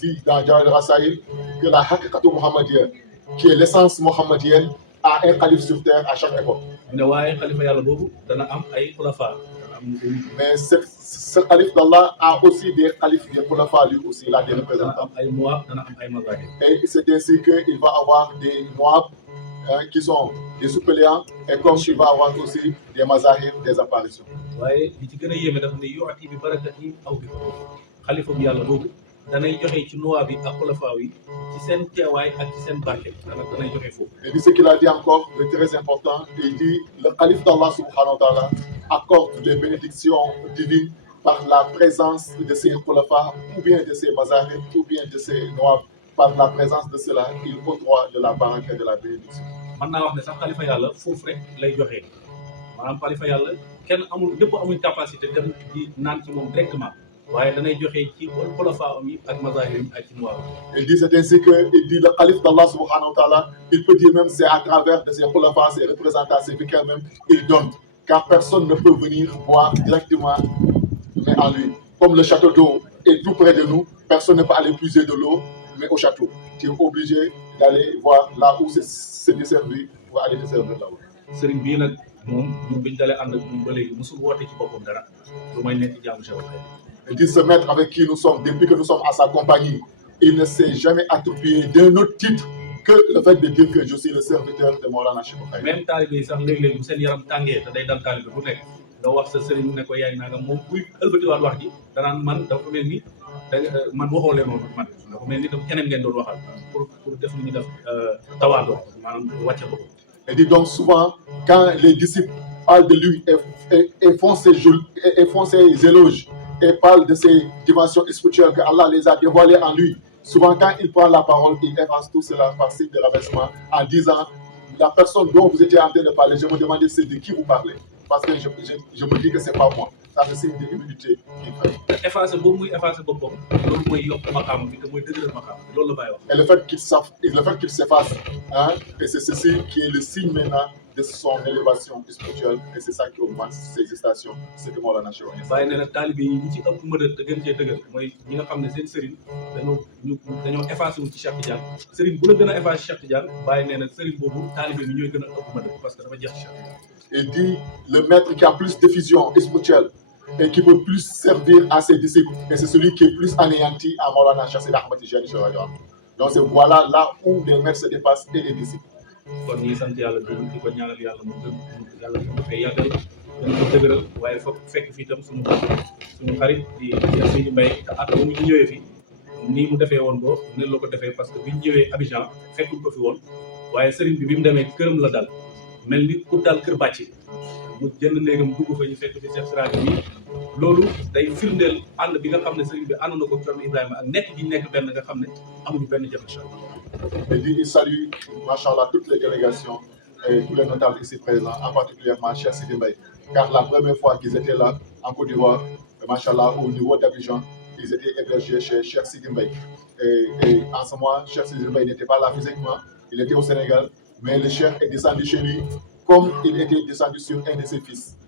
dit dans Jawahir al-Rasaïl que la haqiqatu Muhammadienne, qui est l'essence mohammedienne, a un calife sur terre à chaque époque. mu ne waaye xalifa yàlla boobu dana am ay xulafa. Mais ce calife d'Allah a aussi des califes, des khulafas lui aussi, il a des représentants. Et c'est ainsi qu'il va avoir des noirs qui sont des suppléants et comme il va avoir aussi des mazahir, des apparitions. waaye li ci gën a yéeme dafa ne yu'ti bi barakatihim aw bi xalifa bi yàlla boobu danay joxe ci noix bi ak xulafaa yi ci seen teewaay ak ci seen barke danay joxe foofu. Et dit ce qu'il a dit encore de très important, il dit le calife d'Allah subhanahu wa ta'ala accorde les bénédictions divines par la présence de ses khulafas ou bien de ses mazahir ou bien de ses noirs. Par la présence de cela, il faut droit de la baraka et de la bénédiction. mën naa wax ne sax xalifa yàlla foofu rek lay joxe maanaam xalifa yàlla kenn amul ñëpp amuñ capacité dem di naan ci moom directement waaye danay joxe ci xulafa yi ak mazahir yi ak ci noir. Il dit c'est ainsi que il dit le calife d'Allah subhanahu wa ta'ala, il peut dire même c'est à travers de ses khulafas, ses représentants, ses vicaires même, il donne. Car personne ne peut venir boire directement mais en lui. Comme le château d'eau est tout près de nous, personne ne peut aller puiser de l'eau mais au château. Tu es obligé d'aller voir là où c'est desservi pour aller te servir là-haut. Sëriñ bii nag moom ñun biñ dalee ànd ak ñun ba léegi mosul woote ci boppam dara lu may nekk jaamu Cheikh Ibrahim. Il dit ce maître avec qui nous sommes, depuis que nous sommes à sa compagnie, il ne s'est jamais attribué d'un autre titre que le fait de dire que je suis le serviteur de Maulana Cheikh Ibrahim. Même taalibe yi sax léeg-léeg bu seen yaram tàngee te day dal taalibe bu nekk nga wax sa sëriñ ne ko yaay naa nga moom buy ëlbatiwaat wax ji danaan man dafa mel ni man waxoo leen noonu man dafa mel ni dafa keneen ngeen doon waxal pour def lu ñuy def tawaadoo maanaam wàcce ko. Il dit donc souvent quand les disciples parlent de lui et font ses éloges et parlent de ses dimensions spirituelles que Allah les a dévoilées en lui, souvent quand il prend la parole, il efface tout cela par signe de rabaissement en disant la personne dont vous étiez en train de parler, je me demandais c'est de qui vous parlez. Parce que je me dis que c'est pas moi. Ça c'est signe d'humilité qu'il fait. Effacer boobu muy effacer boppam loolu mooy yokk maqaam bi te mooy dëgëral maqaam loolu la bàyyi wax. Et le fait qu'il s'efface, hein, et c'est ceci qui est le signe maintenant de son élévation spirituelle et c'est ça qui augmente ses stations, c'est que Maulana Cheikh Ibrahim. bàyyi na nag taalibe yi ñi ci ëpp mëdët te gën cee dëgër mooy ñi nga xam ne seen sëriñ dañoo effacé wu ci Cheikh Tidiane sëriñ bu la gën a effacé Cheikh Tidiane bàyyi nee na sëriñ boobu taalibe yi ñooy gën a ëpp mëdët parce que dafa jeex Cheikh Tidiane. Il dit le maître qui a plus d'effusion spirituelle et qui peut plus servir à ses disciples et c'est celui qui est plus anéanti à Maulana Cheikh Seydi Ahmed Tidiane Chérif. Donc c'est voilà là où les maîtres se dépassent et les disciples. kon ñi sant yàlla di ko ñaanal yàlla mu gën yàlla mu dafay yàggal gën ko dëgëral waaye foog fekk fii tam suñu xarit di Cheikh Seydi Mbaye te at ba mu ñëwee fi nii mu defee woon ko ne la ko defee parce que bi ñu ñëwee Abidjan fekkuñ ko fi woon waaye sëriñ bi mu demee këram la dal mel ni ku dal kër bàcce mu jënd néegam dugg fa ñu fekk fi Cheikh Siraj bi loolu day firndeel ànd bi nga xam ne sëriñ bi ànd na ko Thierno Ibrahima ak nekk gi nekk benn nga xam ne amuñu benn jafe-jafe. Il salue, machallah, toutes les délégations et tous les notables ici présents, en particulièrement Cheikh Sidi Mbaye. Car la première fois qu'ils étaient là, en Côte d'Ivoire, machallah, au niveau d'Abidjan, ils étaient hébergés chez Cheikh Sidi Mbaye. Et en ce moment, Cheikh Sidi Mbaye n'était pas là physiquement, il était au Sénégal, mais le Cheikh est descendu chez lui comme il était descendu sur un de ses fils.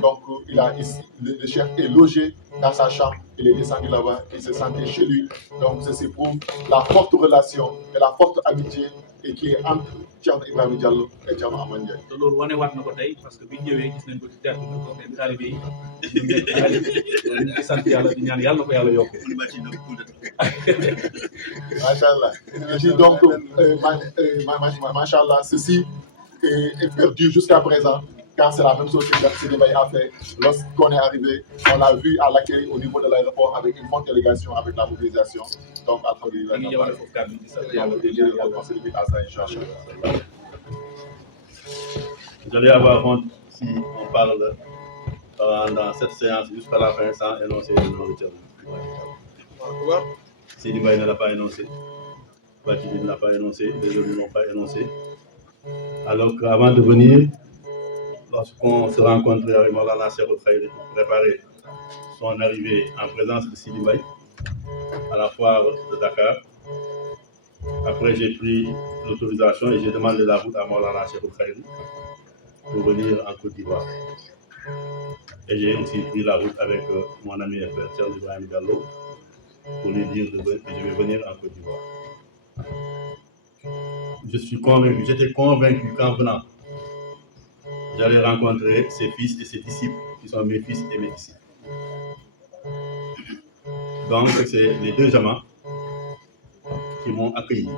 Donc, le Cheikh est logé dans sa chambre, il est descendu là-bas, il se sentait chez lui. Donc, ceci prouve la forte relation et la forte amitié et qui est entre Thierno Ibrahima Diallo et Thierno Amane Ndiaye. te loolu wanewaat na ko tey parce que bi ñu ñëwee gis nañ ko ci terre bi ko seen taalibe yi ñu ngi jaajëf di sant yàlla di ñaan yàlla na ko yàlla yokk. Machallah. Je dis donc, machallah, ceci est perdu jusqu'à présent, car c'est la même chose que Cheikh Sidi Mbaye a fait lorsqu'on est arrivé. On l'a vu à l'accueil au niveau de l'aéroport avec une forte délégation, avec la mobilisation. Donc, vous allez avoir honte si on parle dans cette séance jusqu'à la fin sans énoncer le nom de Thierno. Sidi Mbaye ne l'a pas énoncé, Batili ne l'a pas énoncé, les autres ne l'ont pas énoncé. Alors qu'avant de venir, lorsqu'on se rencontrait avec Maulana Cheikh Ibrahim pour préparer son arrivée en présence de Sidi Mbaye à la foire de Dakar, après j'ai pris l'autorisation et j'ai demandé la route à Maulana Cheikh Ibrahim pour venir en Côte d'Ivoire. Et j'ai aussi pris la route avec mon ami et frère Thierno Ibrahima Diallo pour lui dire que je vais venir en Côte d'Ivoire. Je suis convaincu, j'étais convaincu qu'en venant, j'allais rencontrer ses fils et ses disciples, qui sont mes fils et mes disciples. Donc, c'est les deux jamans qui m'ont accueilli.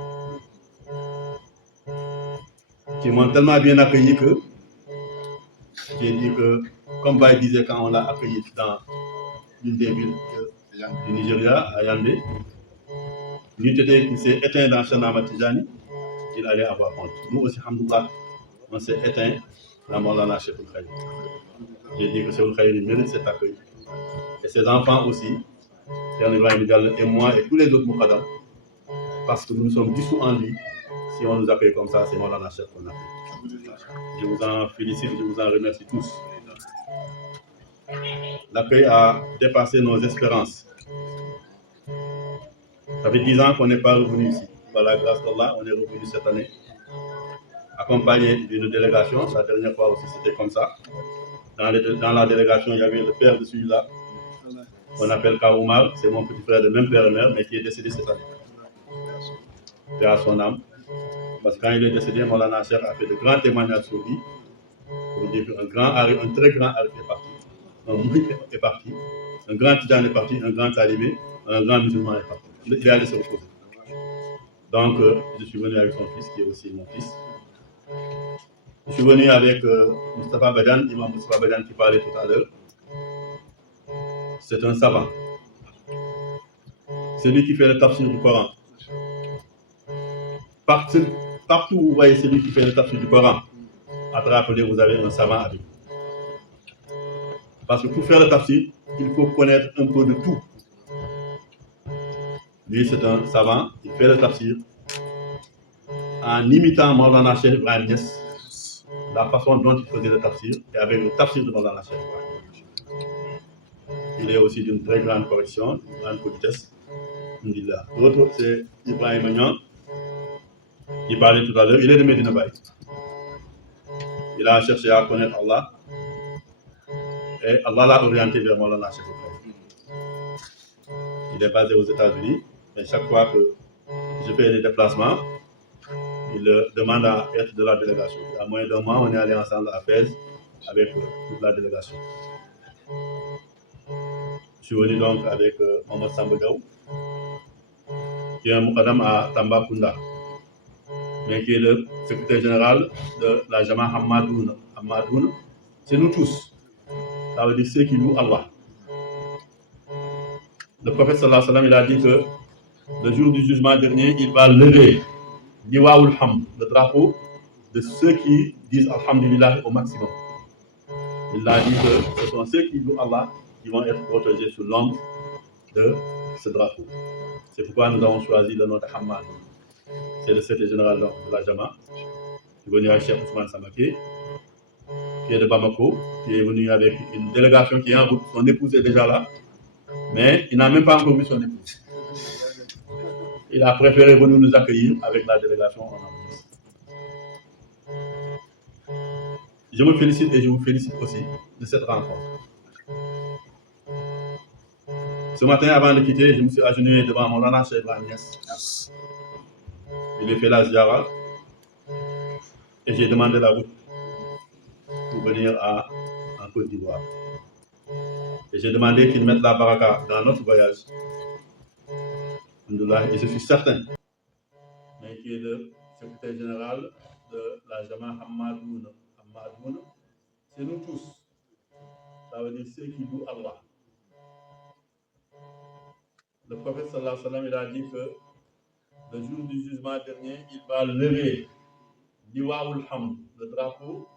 Qui m'ont tellement bien accueilli que j'ai dit que, comme Baye disait quand on l'a accueilli dans l'une des villes du Nigeria, à Yandé, il s'est éteint dans Chanama Tijani, il allait avoir honte. Nous aussi, alhamdoulilah, on s'est éteint dans Maulana Cheikh Ibrahim. J'ai dit que Cheikh Ibrahim mérite cet accueil. Et ses enfants aussi, Thierno Ibrahima Diallo et moi et tous les autres Moukadam, parce que nous nous sommes dissous en lui. Si on nous accueille comme ça, c'est Maulana Cheikh qu'on accueille. Je vous en félicite, je vous en remercie tous. L'accueil a dépassé nos espérances. Ça fait 10 ans qu'on n'est pas revenu ici. Voilà, grâce à Allah, on est revenu cette année, accompagné d'une délégation. La dernière fois aussi, c'était comme ça. Dans la délégation, il y avait le père de celui-là, qu'on appelle Kaoumar. C'est mon petit frère de même père et mère, mais qui est décédé cette année. C'est à son âme. Parce que quand il est décédé, Maulana Cheikh a fait de grands témoignages sur lui. Pour dire qu'un très grand arif est parti. Un mourid est parti. Un grand tijan est parti. Un grand talibé, un grand musulman est parti. Il est allé se reposer. Donc, je suis venu avec son fils, qui est aussi mon fils. Je suis venu avec Moustapha Badian, Imam Moustapha Badian qui parlait tout à l'heure. C'est un savant. C'est lui qui fait le tafsir du Coran. Partout où vous voyez celui qui fait le tafsir du Coran, après, vous avez un savant avec vous. Parce que pour faire le tafsir, il faut connaître un peu de tout. Lui, c'est un savant, il fait le tafsir en imitant Maulana Cheikh Ibrahim Niass, la façon dont il faisait le tafsir, et avec le tafsir de Maulana Cheikh Ibrahim. Il est aussi d'une très grande correction, d'une grande politesse. L'autre, c'est Ibrahim Agnan, il parlait tout à l'heure, il est de Medina Baye. Il a cherché à connaître Allah. Et Allah l'a orienté vers Maulana Cheikh Ibrahim. Il est basé aux États-Unis, mais chaque fois que je fais des déplacements, il demande à être de la délégation. Il y a moins d'un mois, on est allé ensemble à Fès avec toute la délégation. Je suis venu donc avec Mohamed Sambagaou, qui est un Moukadam à Tambacounda, mais qui est le secrétaire général de la Jama Hamadoun. Hamadoun, c'est nous tous. Ça veut dire ceux qui louent Allah. Le prophète sallallahu alayhi wa sallam, il a dit que le jour du jugement dernier, il va lever Liwaoul Hamd, le drapeau de ceux qui disent Alhamdulillah au maximum. Il a dit que ce sont ceux qui louent Allah qui vont être protégés sous l'ombre de ce drapeau. C'est pourquoi nous avons choisi le nom de Hamad. C'est le secrétaire général de la Jama, qui est venu avec Cheikh Ousmane Samake, qui est de Bamako, qui est venu avec une délégation qui est en route. Son épouse est déjà là, mais il n'a même pas encore vu son épouse. Il a préféré venir nous accueillir avec la délégation en ambulance. Je me félicite et je vous félicite aussi de cette rencontre. Ce matin, avant de quitter, je me suis agenouillé devant Maulana Cheikh Ibrahim Niass. Il a fait la ziara et j'ai demandé la route pour venir en Côte d'Ivoire. Et j'ai demandé qu'il mette la baraka dans notre voyage. Et je suis certain, mais qui est le secrétaire général de la Jama Hamadoun. Hamadoun, c'est nous tous. Ça veut dire ceux qui louent Allah. Le prophète sallallahu alayhi wa sallam, il a dit que le jour du jugement dernier, il va lever Liwaoul Hamd, le drapeau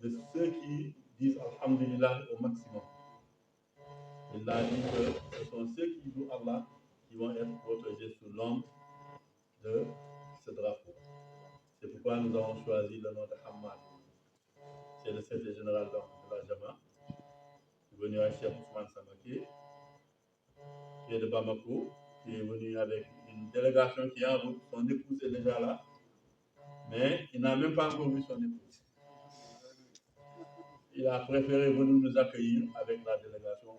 de ceux qui disent Alhamdulillah au maximum. Il a dit que ce sont ceux qui louent Allah qui vont être protégés sous l'ombre de ce drapeau. C'est pourquoi nous avons choisi le nom de Hamad. C'est le secrétaire général de la Jama, qui est venu avec Cheikh Ousmane Samake, qui est de Bamako, qui est venu avec une délégation qui est en route. Son épouse est déjà là, mais il n'a même pas encore vu son épouse. Il a préféré venir nous accueillir avec la délégation.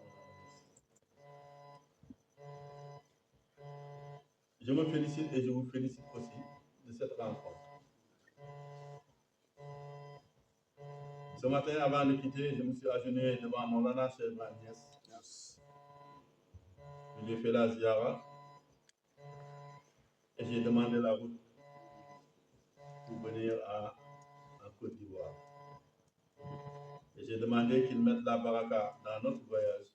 Je me félicite et je vous félicite aussi de cette rencontre. Ce matin, avant de quitter, je me suis agenouillé devant Maulana Cheikh Ibrahim Niass. Il a fait la ziara et j'ai demandé la route pour venir en Côte d'Ivoire. Et j'ai demandé qu'il mette la baraka dans notre voyage.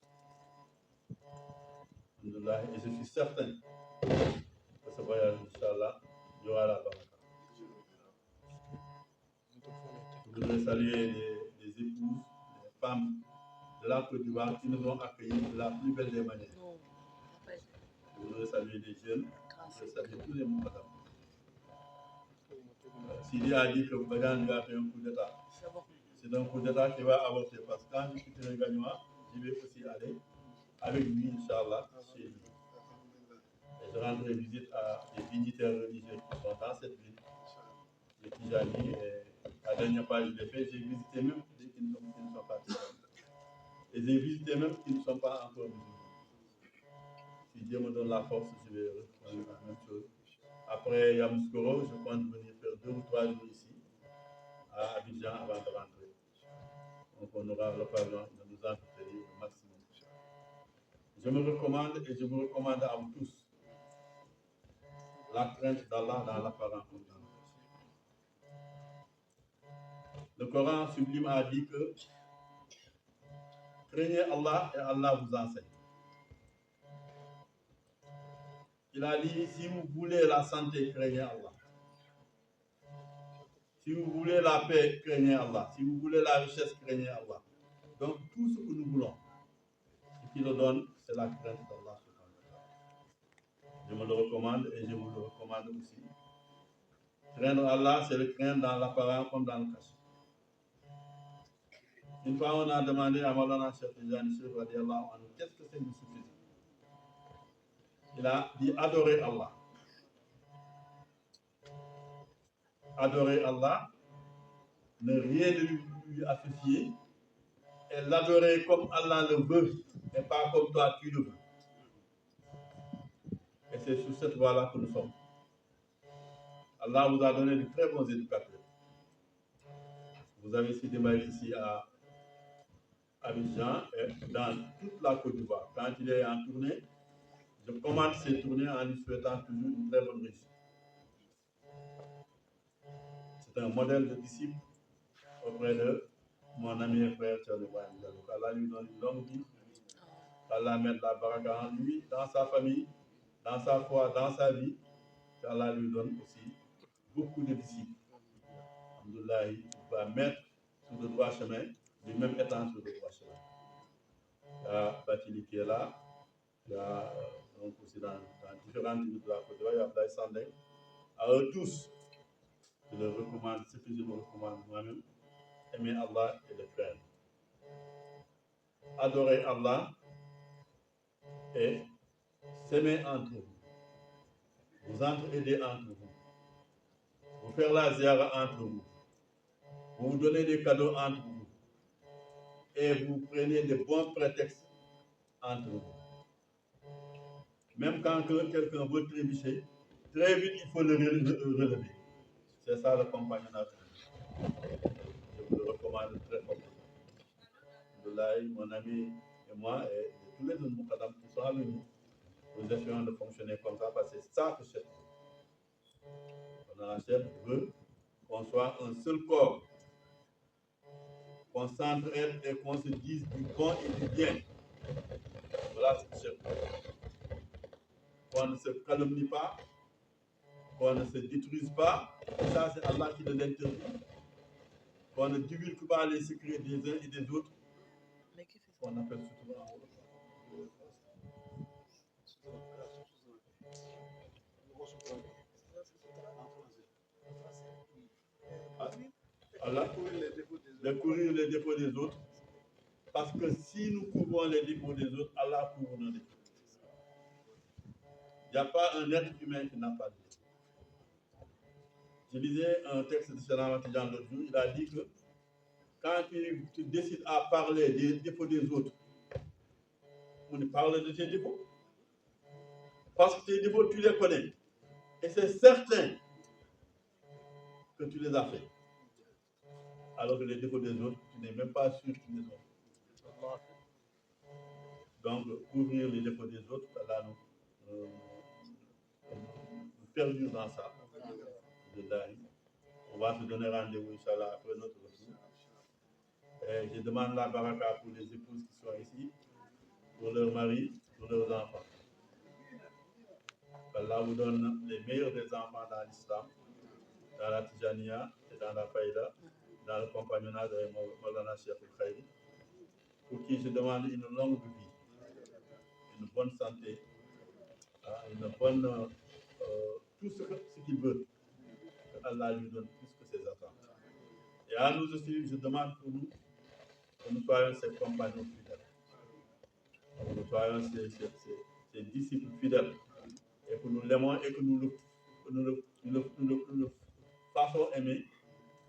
Et je suis certain que ce voyage, Inch'Allah, il y aura la baraka. Je voudrais saluer les épouses, les femmes de la Côte d'Ivoire qui nous ont accueillis de la plus belle des manières. Je voudrais saluer les jeunes, je voudrais saluer tous les Moukadam. Sidi a dit que Bagan lui a fait un coup d'État. C'est un coup d'État qui va avorter parce que quand je quitterai Gagnois, je vais aussi aller avec lui, Inch'Allah, chez lui. Et je rendrai visite à des dignitaires religieux qui sont dans cette ville, les Tijani. La dernière fois, je l'ai fait, j'ai visité même ceux qui ne sont pas Tijani. Et j'ai visité même ceux qui ne sont pas encore musulmans. Si Dieu me donne la force, je vais reprendre la même chose. Après Yamoussoukro, je compte venir faire 2 ou 3 jours ici, à Abidjan, avant de rentrer. Donc on aura l'occasion de nous entretenir au maximum. Je me recommande et je vous recommande à vous tous la crainte d'Allah dans l'apparent comme dans le caché. Le Coran sublime a dit que craignez Allah et Allah vous enseigne. Il a dit, si vous voulez la santé, craignez Allah. Si vous voulez la paix, craignez Allah. Si vous voulez la richesse, craignez Allah. Donc tout ce que nous voulons, ce qui le donne, c'est la crainte d'Allah. Je me le recommande et je vous le recommande aussi. Craindre Allah, c'est le craindre dans l'apparent comme dans le caché. Une fois, on a demandé à Maulana Cheikh Tijani Chérif radiallahu anhu, qu'est-ce que c'est le soufisme? Il a dit adorer Allah. Adorer Allah, ne rien lui associer et l'adorer comme Allah le veut et pas comme toi tu le veux. Et c'est sur cette voie-là que nous sommes. Allah vous a donné de très bons éducateurs. Vous avez cité ici à Abidjan et dans toute la Côte d'Ivoire. Quand il est en tournée, je commande ces tournées en lui souhaitant toujours une très bonne réussite. C'est un modèle de disciple auprès de mon ami et frère Thierno Ibrahim Diallo. Allah lui donne une longue vie. Allah mette la baraka en lui, dans sa famille, dans sa foi, dans sa vie. Allah lui donne aussi beaucoup de disciples. Alhamdoulilah, il va mettre sur le droit chemin, lui-même étant sur le droit chemin. Il y a Batili qui est là, il y a donc aussi dans différentes villes de la Côte d'Ivoire, il y a Abdoulaye Sandeng. À eux tous, je leur recommande ce que je me recommande moi-même, aimer Allah et le craindre. Adorer Allah et s'aimer entre vous. Vous entraider entre vous. Vous faire la ziara entre vous. Vous donnez des cadeaux entre vous. Et vous prenez de bons prétextes entre vous. Même quand quelqu'un veut trébucher, très vite il faut le relever. C'est ça le compagnonnage. Je vous le recommande très fortement. Abdoulaye, mon ami et moi, et tous les autres Moukadam qui sont avec nous, nous essayons de fonctionner comme ça parce que c'est ça que chef veut. Le chef veut qu'on soit un seul corps, qu'on s'entraide et qu'on se dise du bon et du bien. Voilà ce que chef veut. Qu'on ne se calomnie pas, qu'on ne se détruise pas. Ça, c'est Allah qui le l'interdit. Qu'on ne divulgue pas les secrets des uns et des autres. Qu'on appelle surtout en haut. Allah, de courir les défauts des autres. Parce que si nous couvrons les défauts des autres, Allah couvre nos défauts. Il n'y a pas un être humain qui n'a pas de défaut. Je lisais un texte de Cheikh Ahmad Tidiane l'autre jour, il a dit que quand tu décides à parler des défauts des autres, on parle de tes défauts. Parce que tes défauts, tu les connais. Et c'est certain que tu les as fait. Alors que les défauts des autres, tu n'es même pas sûr que tu les as fait. Donc, couvrir les défauts des autres, là, nous perdure dans ça. On va se donner rendez-vous, Inch'Allah, après notre retour. Et je demande la baraka pour les épouses qui sont ici, pour leurs maris, pour leurs enfants. Allah vous donne les meilleurs des enfants dans l'islam, dans la Tijaniya et dans la Faïda, dans le compagnonnage de Maulana Cheikh Al-Khaïri, pour qui je demande une longue vie, une bonne santé, une bonne, tout ce qu'il veut, que Allah lui donne plus que ses attentes. Et à nous aussi, je demande pour nous, que nous soyons ses compagnons fidèles, que nous soyons ses disciples fidèles, et que nous l'aimons et que nous le fassons aimer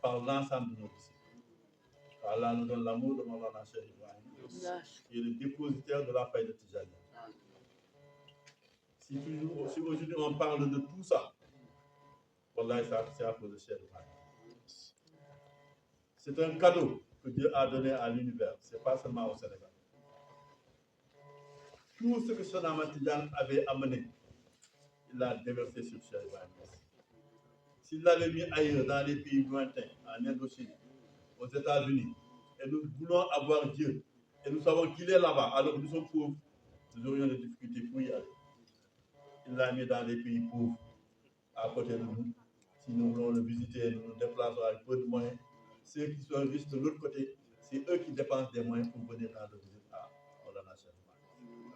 par l'ensemble de nos disciples. Allah nous donne l'amour de Maulana Cheikh Ibrahim, qui est le dépositaire de la faille de Tijani. Si aujourd'hui on parle de tout ça, Wallah, c'est à cause de Cheikh Ibrahim. C'est un cadeau que Dieu a donné à l'univers, ce n'est pas seulement au Sénégal. Tout ce que Cheikh Ahmad Tidiane avait amené, il l'a déversé sur Cheikh Ibrahim. S'il l'avait mis ailleurs, dans les pays lointains, en Indochine, aux États-Unis, et nous voulons avoir Dieu, et nous savons qu'il est là-bas, alors que nous sommes pauvres, nous aurions des difficultés pour y aller. Il l'a mis dans les pays pauvres, à côté de nous. Si nous voulons le visiter, nous nous déplaçons avec peu de moyens. Ceux qui sont riches de l'autre côté, c'est eux qui dépensent des moyens pour venir rendre visite à Maulana Cheikh Ibrahim.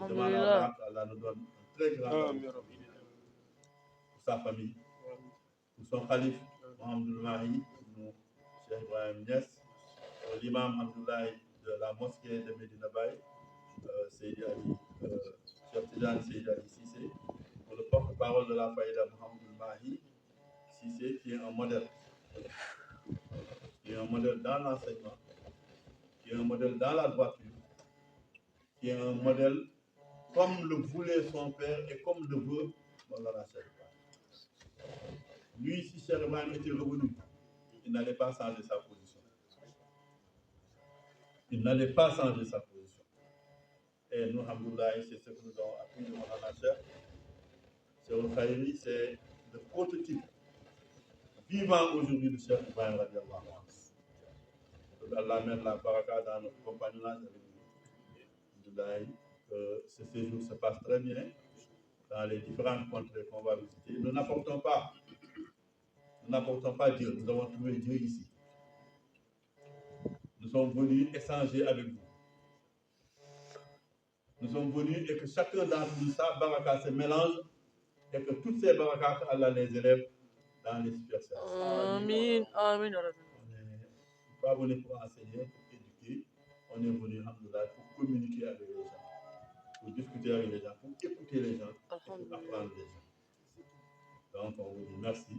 Je demande à Allah qu'Allah nous donne un très grand amour pour sa famille, pour son calife, Mohamed Mahi, pour Cheikh Ibrahim Niass, pour l'imam Abdoulaye de la mosquée de Medina Baye, Seydi Ali, Cheikh Tidiane Seydi Ali Cissé, pour le porte-parole de la Faïda Mohamed Mahi Cissé, qui est un modèle. qui est un modèle dans l'enseignement, qui est un modèle dans la droiture, qui est un modèle comme le voulait son père et comme le veut Maulana Cheikh Ibrahim. Lui, si Cheikh Ibrahim était revenu, il n'allait pas changer sa position. Il n'allait pas changer sa position. Et nous, alhamdoulilah, c'est ce que nous avons appris de Maulana Cheikh. Cheikh Khayri, c'est le prototype vivant aujourd'hui de Cheikh Ibrahim radiallahu anhu. Que Allah mette la baraka dans notre compagnonnage avec nous. Alhamdoulilah, que ce séjour se passe très bien dans les différentes contrées qu'on va visiter. Nous n'apportons pas Dieu, nous avons trouvé Dieu ici. Nous sommes venus échanger avec vous. Nous sommes venus et que chacun d'entre nous, sa baraka se mélange et que toutes ces barakas, Allah les élève dans les situations. Amin, amin. On n'est pas venu pour enseigner, pour éduquer. On est venu, alhamdoulilah, pour communiquer avec les gens, pour discuter avec les gens, pour écouter les gens, pour apprendre les gens. Donc, on vous dit merci.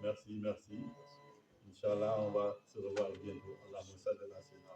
Merci, merci. Inch'Allah, on va se revoir bientôt. Allahumma salli ala sayyidina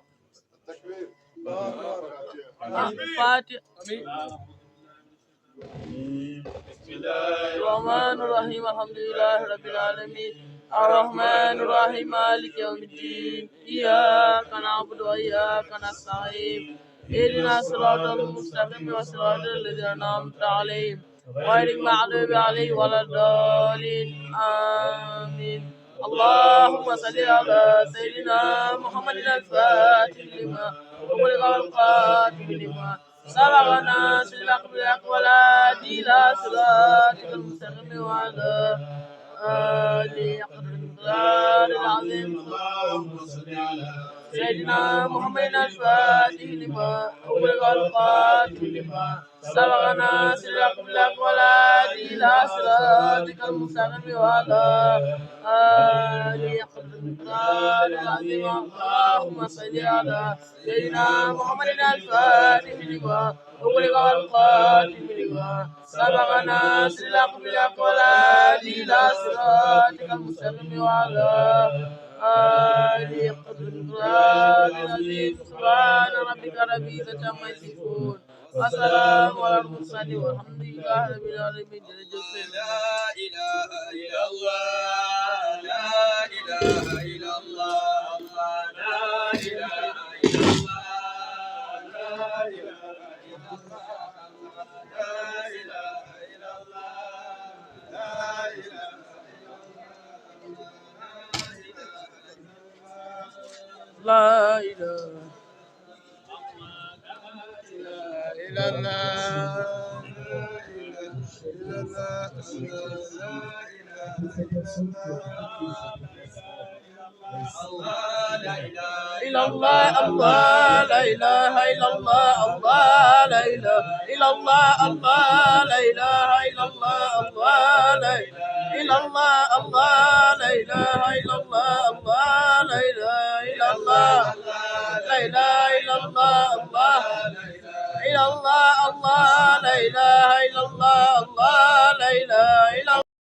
بسم الله الرحمن الرحيم الحمد لله رب العالمين الرحمن الرحيم مالك يوم الدين إياك نعبد وإياك نستعين اهدنا الصراط المستقيم صراط الذين أنعمت عليهم غير المغضوب عليهم ولا الضالين آمين اللهم صل على سيدنا محمد الفاتح لما أغلق والخاتم لما سبقنا سبق بالحق والهادي إلى صراطك المستقيم وعلى آله حق القدر العظيم اللهم صل على سيدنا محمد الفاتح لما أغلق والخاتم لما سبقنا سبق بالحق والهادي إلى صراطك المستقيم وعلى آله حق القدر العظيم اللهم صل على سيدنا محمد الفاتح لما أغلق والخاتم لما سبقنا سبق بالحق والهادي إلى صراطك المستقيم وعلى آله قدر القرآن العظيم سبحان ربك رب العزة عما يصفون وسلام على المرسلين والحمد لله رب العالمين. لا إله إلا الله لا إله إلا الله لا إله إلا الله لا إله إلا الله لا إله إلا الله لا إله لا إله إلا الله إلا الله الله لا إله إلا الله الله لا إله إلا الله الله لا إله إلا الله الله لا إله إلا الله الله لا إله إلا الله الله لا إله إلا الله لا إله إلا الله الله إلا الله الله لا إله إلا الله الله لا إله إلا